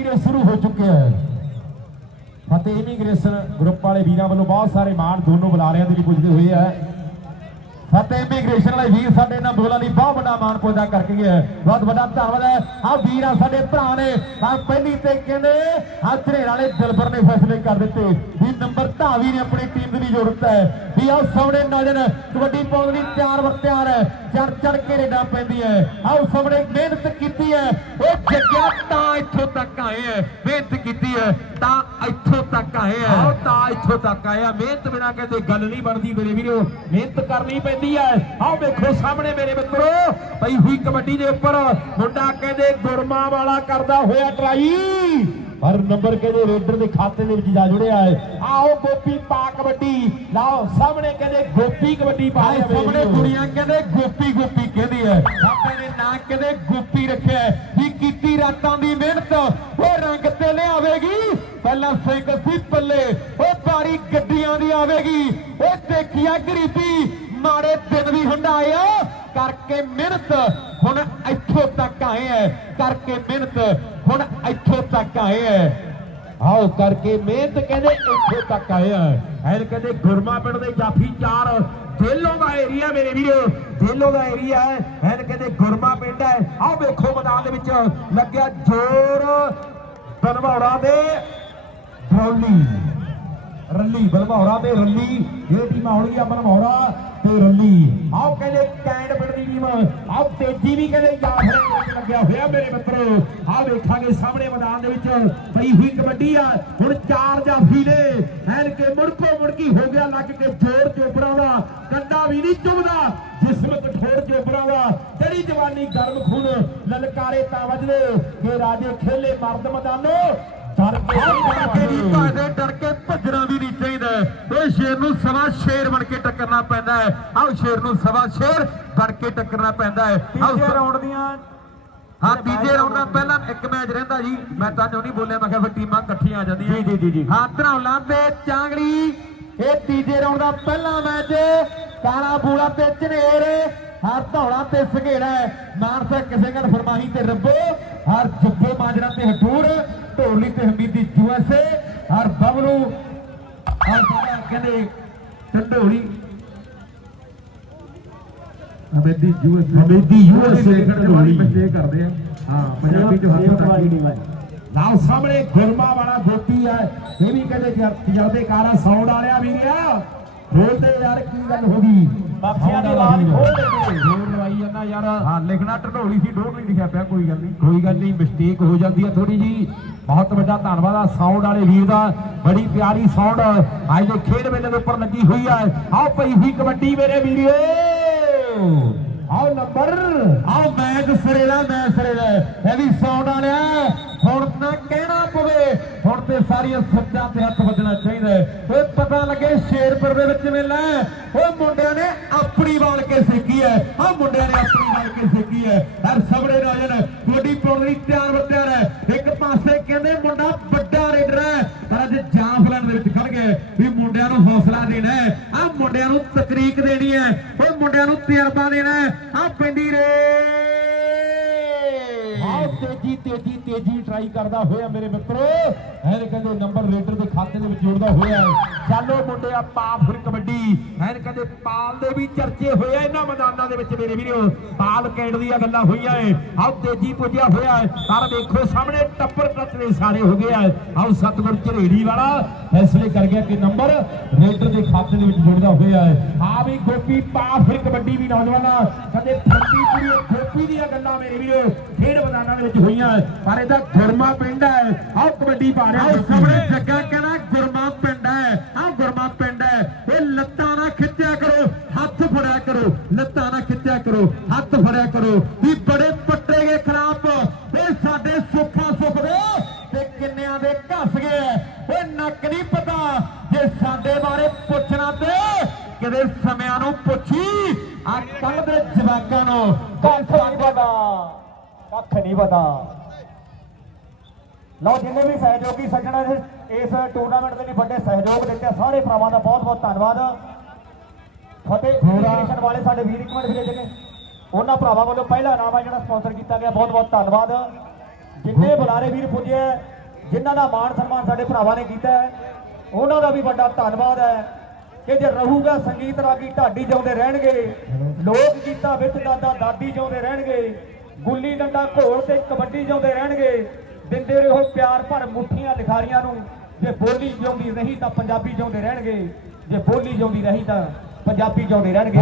ਵੀਰੋ ਸ਼ੁਰੂ ਹੋ ਚੁੱਕਿਆ ਹੈ ਫਤਿਹ ਇਮੀਗ੍ਰੇਸ਼ਨ ਗਰੁੱਪ ਵਾਲੇ ਵੀਰਾਂ ਵੱਲੋਂ ਬਹੁਤ ਸਾਰੇ ਮਾਣ, ਦੋਨੋਂ ਬੁਲਾਰਿਆਂ ਦੇ ਵੀ ਪੁੱਜਦੇ ਹੋਏ ਆ। ਫਤਿਹ ਇਮੀਗ੍ਰੇਸ਼ਨ ਵਾਲੇ ਵੀਰ ਸਾਡੇ ਨਾਲ ਬੋਲਾਂ ਲਈ ਬਹੁਤ ਵੱਡਾ ਮਾਣ ਪੌਦਾ ਕਰਕੇ ਗਿਆ ਬਹੁਤ ਵੱਡਾ ਧੰਨਵਾਦ ਹੈ। ਆ ਵੀਰਾਂ ਸਾਡੇ ਭਰਾ ਨੇ। ਆ ਪਹਿਲੀ ਤੇ ਕਹਿੰਦੇ ਆ ਝਰੇੜ ਵਾਲੇ ਦਿਲਬਰ ਨੇ ਫੈਸਲੇ ਕਰ ਦਿੱਤੇ। ਵੀ ਨੰਬਰ ਧਾਵੀ ਨੇ ਆਪਣੀ ਟੀਮ ਦੇ ਲਈ ਜੋੜ ਦਿੱਤਾ ਹੈ। ਵੀ ਆਹ ਸਾਹਮਣੇ ਨਜ਼ਰ ਕਬੱਡੀ ਪਾਉਣ ਲਈ ਤਿਆਰ ਵਰ ਤਿਆਰ ਹੈ। ਚੜ ਚੜ ਕੇ ਰੇਡਾਂ ਪੈਂਦੀ ਹੈ। ਆਹ ਸਾਹਮਣੇ ਮਿਹਨਤ ਕੀਤੀ ਹੈ। ਉਹ ਜੱਗਿਆ ਤਾਂ ਇੱਥੋਂ ਤੱਕ ਆਏ ਹੈ। ਮਿਹਨਤ ਕੀਤੀ ਹੈ। ਤਾਂ ਇੱਥੋਂ ਤੱਕ ਆਏ ਹੈ ਆਹ ਤਾਂ ਇੱਥੋਂ ਤੱਕ ਆਏ ਆ। ਮਿਹਨਤ ਬਿਨਾ ਕਹਿੰਦੇ ਗੱਲ ਨਹੀਂ ਬਣਦੀ ਮੇਰੇ ਵੀਰੋ। ਮਿਹਨਤ ਕਰਨੀ ਪੈਂਦੀ ਹੈ ਆਹ ਵੇਖੋ ਸਾਹਮਣੇ ਮੇਰੇ ਮਿੱਤਰੋ। ਪਈ ਹੋਈ ਕਬੱਡੀ ਦੇ ਉੱਪਰ ਮੁੰਡਾ ਕਹਿੰਦੇ ਗੁਰਮਾ ਵਾਲਾ ਕਰਦਾ ਹੋਇਆ ਟਰਾਈ। ਪਰ ਨੰਬਰ ਕਹਿੰਦੇ ਰੇਡਰ ਦੇ ਖਾਤੇ ਦੇ ਵਿੱਚ ਜਾ ਜੁੜਿਆ ਹੈ। ਆਓ ਗੋਪੀ ਪਾ ਕਬੱਡੀ। ਲਾਓ ਸਾਹਮਣੇ ਕਹਿੰਦੇ ਗੋਪੀ ਕਬੱਡੀ ਪਾ ਰਿਹਾ ਸਾਹਮਣੇ ਦੁਨੀਆ ਕਹਿੰਦੇ ਗੋਪੀ ਗੋਪੀ ਕਹਿੰਦੀ ਹੈ ਸਾਡੇ ਨੇ ਨਾਂ ਕਹਿੰਦੇ ਗੋਪੀ ਰੱਖਿਆ। ਵੀ ਕੀਤੀ ਰਾਤਾਂ ਦੀ ਮਿਹਨਤ ਉਹ ਰੰਗ ਤੇ ਲਿਆਵੇਗੀ। ਪਹਿਲਾਂ ਸਾਈਕਲ ਸੀ ਪੱਲੇ, ਉਹ ਭਾਰੀ ਗੱਡੀਆਂ ਦੀ ਆਵੇਗੀ। ਉਹ ਦੇਖਿਆ ਗਰੀਬੀ, ਮਾੜੇ ਦਿਨ ਵੀ ਹੰਡਾਇਆ ਕਰਕੇ ਮਿਹਨਤ ਹੁਣ ਇੱਥੋਂ ਤੱਕ ਆਏ ਐ। ਕਰਕੇ ਮਿਹਨਤ ਹੁਣ ਇੱਥੋਂ ਤੱਕ ਆਏ ਐ। ਆਓ ਕਰਕੇ ਮਿਹਨਤ ਕਹਿੰਦੇ ਇੱਥੋਂ ਤੱਕ ਆਏ ਐ ਐਨ ਕਹਿੰਦੇ ਗੁਰਮਾ ਪਿੰਡ ਦੇ ਜਾਫੀ ਚਾਰ ਜੇਲੋਂ ਦਾ ਏਰੀਆ ਮੇਰੇ ਵੀਰੋ ਜੇਲੋਂ ਦਾ ਏਰੀਆ ਹੈ ਐਨ ਕਹਿੰਦੇ ਗੁਰਮਾ ਪਿੰਡ ਹੈ ਆਹ ਵੇਖੋ ਮੈਦਾਨ ਦੇ ਵਿੱਚ ਲੱਗਿਆ ਜ਼ੋਰ ਬਨਵੌੜਾ ਦੇ। ਬਰੌਲੀ ਰੱਲੀ ਬਲਮੌਰਾ ਤੇ ਰੱਲੀ। ਇਹ ਟੀਮਾਂ ਹੋਣਗੀਆਂ ਬਲਮੌਰਾ ਤੇ ਰੱਲੀ। ਆਓ ਕਹਿੰਦੇ ਕੈਂਡ ਪਿੰਡ ਟੀਮ। ਆਓ ਤੇਜੀ ਵੀ ਕਹਿੰਦੇ ਜਾਫਰੇ ਵਿੱਚ ਲੱਗਿਆ ਹੋਇਆ ਮੇਰੇ ਮਿੱਤਰੋ। ਆਹ ਵੇਖਾਂਗੇ ਸਾਹਮਣੇ ਮੈਦਾਨ ਦੇ ਵਿੱਚ ਪਈ ਹੋਈ ਕਬੱਡੀ ਆ। ਹੁਣ ਚਾਰ ਜਾਫੀ ਨੇ ਐਨ ਕੇ ਮੁੜਕੋ ਮੁੜਕੀ ਹੋ ਗਿਆ ਲੱਗ ਕੇ ਜੋਰ ਚੋਪੜਾ ਦਾ। ਕੰਡਾ ਵੀ ਨਹੀਂ ਚੁਭਦਾ ਜਿਸਮ ਕਠੋਰ ਚੋਪੜਾ ਦਾ। ਤੇਰੀ ਜਵਾਨੀ ਗਰਮ ਖੂਨ। ਲਲਕਾਰੇ ਤਾਂ ਵੱਜਦੇ। ਕਿ ਰਾਜੇ ਖੇਲੇ ਮਰਦ ਮੈਦਾਨੋ। ਨਹੀਂ ਭੱਜਦੇ ਡਰ ਕੇ ਭੱਜਣਾ ਵੀ ਨਹੀਂ ਚਾਹੀਦਾ। ਇਹ ਸ਼ੇਰ ਨੂੰ ਸਵਾ ਸ਼ੇਰ ਬਣ ਕੇ ਟੱਕਰਨਾ ਪੈਂਦਾ ਹੈ। ਆਓ ਸ਼ੇਰ ਨੂੰ ਸਵਾ ਸ਼ੇਰ ਬਣ ਕੇ ਟੱਕਰਨਾ ਪੈਂਦਾ ਹੈ। ਆਓ ਤੀਜੇ ਰਾਉਂਡ ਦੀਆਂ ਹਾਂ ਤੀਜੇ ਰਾਉਂਡ ਦਾ ਪਹਿਲਾਂ ਇੱਕ ਮੈਚ ਰਹਿੰਦਾ ਜੀ। ਮੈਂ ਤਾਂ ਜੋ ਨਹੀਂ ਬੋਲਿਆ ਮੈਂ ਕਿਹਾ ਫਿਰ ਟੀਮਾਂ ਇਕੱਠੀਆਂ ਆ ਜਾਂਦੀਆਂ। ਜੀ, ਜੀ, ਜੀ, ਜੀ। ਹਾਂ ਧਰੌਲਾ ਤੇ ਚਾਂਗੜੀ ਇਹ ਤੀਜੇ ਰਾਉਂਡ ਦਾ ਪਹਿਲਾ ਮੈਚ। ਕਾਲਾ ਬੂਲਾ ਤੇ ਝਨੇਰ। ਹਰ ਧੌਲਾ ਤੇ ਸੰਘੇੜਾ। ਮਾਨਸਾ ਕਿਸੇ ਗੱਲ ਫਰਮਾਹੀ ਤੇ ਰੱਬੋ। ਹਰ ਜੱਬੋ ਮਾਜਰਾ ਤੇ ਹਟੂਰ। ਢੋਲੀ ਤੇ ਹਮੀਦੀ ਯੂਐਸਏ ਹਰ ਜਿਹੜਾ ਕਹਿੰਦੇ ਢੰਡੋਲੀ ਹਮੀਦੀ ਯੂਐਸਏ ਹਮੀਦੀ ਯੂਐਸਏ ਢੰਡੋਲੀ ਬੱਚੇ ਕਰਦੇ ਆ। ਹਾਂ ਪੰਜਾਬੀ ਚ ਹੱਥ ਤੱਕ। ਲਾਓ ਸਾਹਮਣੇ ਗੁਰਮਾ ਵਾਲਾ ਗੋਪੀ ਹੈ ਇਹ ਵੀ ਕਹਿੰਦੇ ਤਜਰ- ਤਜਰਬੇਕਾਰ ਆ ਸਾਊਂਡ ਵਾਲਿਆ ਬੋਲਦੇ ਯਾਰ ਕੀ ਗੱਲ ਹੋ ਗਈ? ਬਾਕੀਆਂ ਦੀ ਆਵਾਜ਼ ਖੋਲ ਦੇ। ਜ਼ੋਰ ਲਵਾਈ ਜਾਂਦਾ ਯਾਰ। ਹਾਂ ਲਿਖਣਾ ਢਢੋਲੀ ਸੀ ਡੋਰ ਨਹੀਂ ਲਿਖਿਆ ਪਿਆ ਕੋਈ ਗੱਲ ਨਹੀਂ। ਕੋਈ ਗੱਲ ਨਹੀਂ ਮਿਸਟੇਕ ਹੋ ਜਾਂਦੀ ਹੈ ਥੋੜੀ ਜੀ ਬਹੁਤ ਵੱਡਾ ਧੰਨਵਾਦ ਆ ਸਾਊਂਡ ਵਾਲੇ ਵੀਰ ਦਾ। ਬੜੀ ਪਿਆਰੀ ਸਾਊਂਡ ਅੱਜ ਦੇ ਖੇਡ ਮੇਲੇ ਦੇ ਉੱਪਰ ਲੱਗੀ ਹੋਈ ਹੈ ਆਓ ਪਈ ਹੋਈ ਕਬੱਡੀ ਮੇਰੇ ਵੀਰੋ। ਆਓ ਨੰਬਰ। ਆਓ ਮੈਚ ਸਿਰੇ ਦਾ ਮੈਚ ਸਿਰੇ ਦਾ। ਇਹ ਵੀ ਸਾਊਂਡ ਵਾਲਿਆ। ਹੁਣ ਤਾਂ ਕਹਿਣਾ ਪਵੇ। ਹੁਣ ਤੇ ਸਾਰੀਆਂ ਸੱਜਾਂ ਤੇ ਹੱਥ ਵੱਜਣਾ ਚਾਹੀਦਾ ਹੈ ਓਏ ਪਤਾ ਲੱਗੇ ਸ਼ੇਰਪੁਰ ਦੇ ਵਿੱਚ ਮੁੰਡਿਆਂ ਨੇ ਆਪਣੀ ਵਾਲ ਕੇ ਸਿੱਖੀ ਹੈ ਆ ਮੁੰਡਿਆਂ ਨੇ ਆਪਣੀ ਵਾਲ ਕੇ ਸਿੱਖੀ ਹੈ ਹਰ ਸਭੜੇ ਨੌਜਵਾਨ ਗੋਡੀ ਪਾਉਣ ਲਈ ਤਿਆਰ ਵਰਤਿਆ ਹੈ ਇੱਕ ਪਾਸੇ ਕਹਿੰਦੇ ਮੁੰਡਾ ਵੱਡਾ ਰੇਡਰ ਹੈ ਪਰ ਅੱਜ ਜਾਫਲਨ ਦੇ ਵਿੱਚ ਖੜ ਗਏ ਵੀ ਮੁੰਡਿਆਂ ਨੂੰ ਹੌਸਲਾ ਦੇਣਾ ਹੈ ਆ ਮੁੰਡਿਆਂ ਨੂੰ ਤਕਰੀਕ ਦੇਣੀ ਹੈ ਓਏ ਮੁੰਡਿਆਂ ਨੂੰ ਤਜਰਬਾ ਦੇਣਾ ਹੈ ਆ ਪਿੰਡੀ ਰੇ। ਆਹ ਤੇਜੀ ਤੇਜੀ ਤੇਜੀ ਟਰਾਈ ਕਰਦਾ ਹੋਇਆ ਮੇਰੇ ਮਿੱਤਰੋ। ਐਨ ਕਹਿੰਦੇ ਨੰਬਰ ਰੇਡਰ ਦੇ ਖਾਤੇ ਦੇ ਵਿੱਚ ਜੋੜਦਾ ਹੋਇਆ ਹੈ। ਮੁੰਡਿਆ ਪਾ ਫਿਰ ਕਬੱਡੀ। ਐਨ ਕਹਿੰਦੇ ਪਾਲ ਦੇ ਵੀ ਚਰਚੇ ਹੋਏ ਆ ਇਹਨਾਂ ਮੈਦਾਨਾਂ ਦੇ ਵਿੱਚ ਮੇਰੇ ਵੀਰੋ। ਪਾਲ ਕੈਂਡ ਦੀਆਂ ਗੱਲਾਂ ਹੋਈਆਂ ਏ ਆਓ ਤੇਜੀ ਪੁੱਜਿਆ ਹੋਇਆ ਹੈ ਪਰ ਵੇਖੋ ਸਾਹਮਣੇ ਟੱਪਰ ਟੱਚ ਸਾਰੇ ਹੋ ਗਏ ਆ ਆਓ ਸਤਗੁਰ ਝਰੇੜੀ ਵਾਲਾ ਫੈਸਲੇ ਕਰ ਗਿਆ ਕਿ ਨੰਬਰ ਰੇਡਰ ਦੇ ਖਾਤੇ ਦੇ ਵਿੱਚ ਜੁੜਦਾ ਹੋਇਆ ਹੈ ਆ ਵੀ ਗੋਪੀ ਪਾਪ ਫਿਰ ਕਬੱਡੀ ਵੀ ਨੌਜਵਾਨਾਂ ਕਦੇ ਫਰਦੀ ਪੂਰੀ ਗੋਪੀ ਦੀਆਂ ਗੱਲਾਂ ਮੇਰੇ ਵੀਰੋ। ਖੇਡ ਮੈਦਾਨਾਂ ਦੇ ਵਿੱਚ ਹੋਈਆਂ ਪਰ ਇਹਦਾ ਗੁਰਮਾ ਪਿੰਡ ਹੈ ਆਓ ਕਬੱਡੀ ਪਾ ਰਿਹਾ ਸਾਹਮਣੇ। ਜੱਗਾ ਕਹਿੰਦਾ ਗੁਰਮਾ ਪਿੰਡ ਹੈ। ਆਹ ਗੁਰਮਾ ਪਿੰਡ ਹੈ। ਇਹ ਲੱਤਾਂ ਨਾ ਖਿੱਚਿਆ ਕਰੋ। ਹੱਥ ਫੜਿਆ ਕਰੋ। ਲੱਤਾਂ ਨਾ ਖਿੱਚਿਆ ਕਰੋ। ਹੱਥ ਫੜਿਆ ਕਰੋ। ਵੀ ਬੜੇ ਪੱਟੇ ਦੇ ਖਿਲਾਫ। ਇਹ ਸਾਡੇ ਸੁੱਖਾਂ ਸੁੱਖ ਦੇ। ਤੇ ਕਿੰਨਿਆਂ ਦੇ ਘਸ ਗਏ। ਓਏ ਨੱਕ ਨਹੀਂ ਪਤਾ ਜੇ ਸਾਡੇ ਬਾਰੇ ਪੁੱਛਣਾ ਤੇ ਕਿਤੇ ਸਮਿਆਂ ਨੂੰ ਪੁੱਛੀ। ਆ ਕੱਲ ਦੇ ਜਵਾਕਾਂ ਨੂੰ। ਕੱਖ ਨਹੀਂ ਪਤਾ ਕੱਖ ਨਹੀਂ ਪਤਾ। ਲਓ ਜਿੰਨੇ ਵੀ ਸਹਿਯੋਗੀ ਸੱਜਣਾ ਇਸ ਟੂਰਨਾਮੈਂਟ ਦੇ ਲਈ ਵੱਡੇ ਸਹਿਯੋਗ ਦਿੱਤੇ ਸਾਰੇ ਭਰਾਵਾਂ ਦਾ ਬਹੁਤ ਬਹੁਤ ਧੰਨਵਾਦ। ਫਤਿਹ ਇਰੀਗੇਸ਼ਨ ਵਾਲੇ ਸਾਡੇ ਵੀਰ ਇੱਕ ਮਿੰਟ ਵੀਰੇ ਜਿਹੜੇ ਉਹਨਾਂ ਭਰਾਵਾਂ ਵੱਲੋਂ ਪਹਿਲਾ ਇਨਾਮ ਆ ਜਿਹੜਾ ਸਪਾਂਸਰ ਕੀਤਾ ਗਿਆ। ਬਹੁਤ ਬਹੁਤ ਧੰਨਵਾਦ। ਜਿੰਨੇ ਬੁਲਾਰੇ ਵੀਰ ਪੁੱਜੇ ਜਿਨ੍ਹਾਂ ਦਾ ਮਾਣ ਸਨਮਾਨ ਸਾਡੇ ਭਰਾਵਾਂ ਨੇ ਕੀਤਾ ਹੈ, ਉਹਨਾਂ ਦਾ ਵੀ ਵੱਡਾ ਧੰਨਵਾਦ ਹੈ ਕਿ ਜੇ ਰਹੂਗਾ ਸੰਗੀਤ ਰਾਗੀ ਢਾਡੀ ਜਾਉਂਦੇ ਰਹਿਣਗੇ ਲੋਕ ਗੀਤਾਂ ਵਿੱਚ ਦਾਦਾ ਦਾਦੀ ਜਾਉਂਦੇ ਰਹਿਣਗੇ ਗੁੱਲੀ ਡੰਡਾ ਘੋਲ ਤੇ ਕਬੱਡੀ ਜਾਉਂਦੇ ਰਹਿਣਗੇ ਦਿੰਦੇ ਰਹੋ ਪਿਆਰ ਭਰ ਮੁੱਠੀਆਂ ਲਿਖਾਰੀਆਂ ਨੂੰ। ਜੇ ਬੋਲੀ ਜਿਉਂਦੀ ਰਹੀ ਤਾਂ ਪੰਜਾਬੀ ਜਿਉਂਦੇ ਰਹਿਣਗੇ। ਜੇ ਬੋਲੀ ਜਿਉਂਦੀ ਰਹੀ ਤਾਂ ਪੰਜਾਬੀ ਜਿਉਂਦੇ ਰਹਿਣਗੇ।